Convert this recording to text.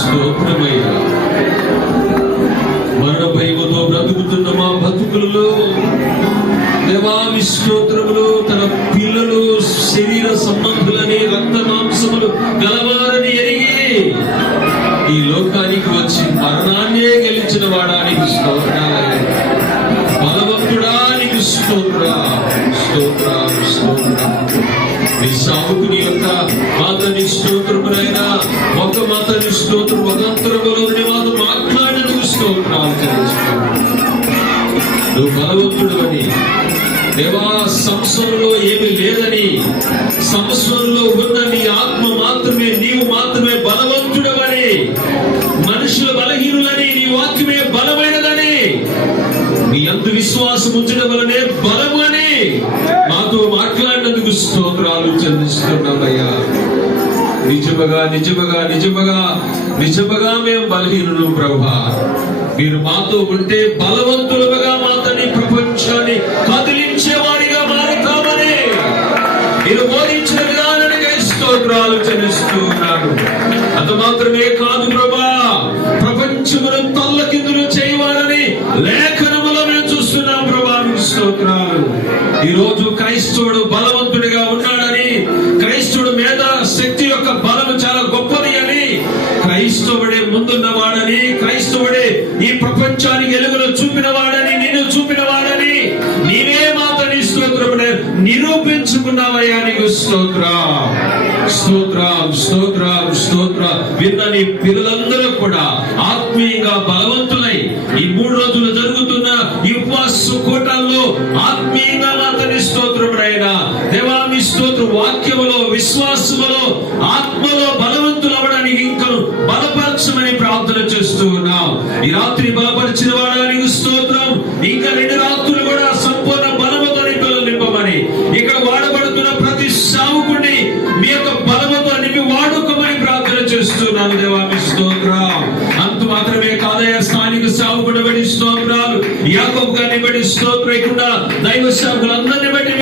స్తోత్రమయ్యా. మరణ భయముతో బ్రతుకుతున్న మా బతుకులలో దేవాని స్తోత్రములు. తన పిల్లలు శరీర సంబంధులని రక్త మాంసములు గలవారని ఎరిగి ఈ లోకానికి వచ్చి మరణాన్నే గెలిచిన వాడానికి స్తోత్రాలయ్యా. బలవంతుడానికి స్తోత్రం. నీ సావుకుని యొక్క మాతని స్తోత్రమునైనా ఒక మాతని స్తోత్రం ఒకంతరములో మాతో మాట్లాడేందుకు స్తోత్రాలు తెలుసుకో. నువ్వు బలవంతుడు అని, దేవా సంవత్సరంలో ఏమి లేదని, సంవత్సరంలో ఉన్న నీ ఆత్మ మాత్రమే, నీవు మాత్రమే బలవంతుడవని, మనుషుల బలహీనులని, నీ వాక్యమే బలమైనదని, నీ అందు విశ్వాసం ఉంచడం వలనే బలము అని మాతో మాట్లాడినందుకు స్తోత్రాలు చెల్లిస్తున్నామయ్యా. నిజముగా మేము బలహీనులు ప్రభువా. మీరు మాతో ఉంటే బలవంతులుగా మాతని ప్రపంచాన్ని కదిలించేవాడిగా మారుతామని మీరు బోధించిన విధానానికి స్తోత్రాలు చెల్లిస్తున్నాను. అంత మాత్రమే కాదు ప్రభా, ప్రపంచమును తల్లకిందులు చేయవాలని లేఖనములో మేము చూస్తున్నాం ప్రభా. స్తోత్రాలు. ఈ రోజు క్రైస్తవుడు బలవంతుడిగా ఉన్నాడని, క్రైస్తవుడు మీద శక్తి యొక్క బలము చాలా గొప్పది అని, క్రైస్తవుడే ముందున్నవాడని, క్రైస్తవుడే ఈ ప్రపంచానికి ఎలుగులో చూపిన వాడని, నిన్ను చూపిన వాడని నీవే మాతని స్తోత్రమునే నిరూపించుకున్నావయ్యా. నీకు స్తోత్రం. విన్న నీ పిల్లలందరూ కూడా ఆత్మీయంగా బలవంతులై ఈ 3 రోజులు జరుగుతున్న ఈ ఉపవాస కూటాల్లో ఆత్మీయంగా మాతని స్తోత్రమునైనా దేవా మీ స్తోత్ర వాక్యములో, విశ్వాసములో, ఆత్మలో బలవంతులు అవ్వడానికి ఇంకా బలపరచమని ప్రార్థన చేస్తూ ఉన్నాం. ఈ రాత్రి బలపరిచిన వాడానికి స్తోత్రం. ఇంకా 2 రాత్రులు కూడా సంపూర్ణ బలముతో పిల్లలు నింపమని, ఇక్కడ వాడబడుతున్న ప్రతి సావుకుని మీ యొక్క బలముతో నింపి వాడుకోమని ప్రార్థన చేస్తున్నాను దేవా. మీ స్తోత్రం. అంత మాత్రమే కాదయ్యా, స్థానిక సావుకుని బట్టి స్తోత్రాలు, యాకోబు గారిని బట్టి స్తోత్రం, ఇక్కడ దైవ సేవకులందరినీ బట్టి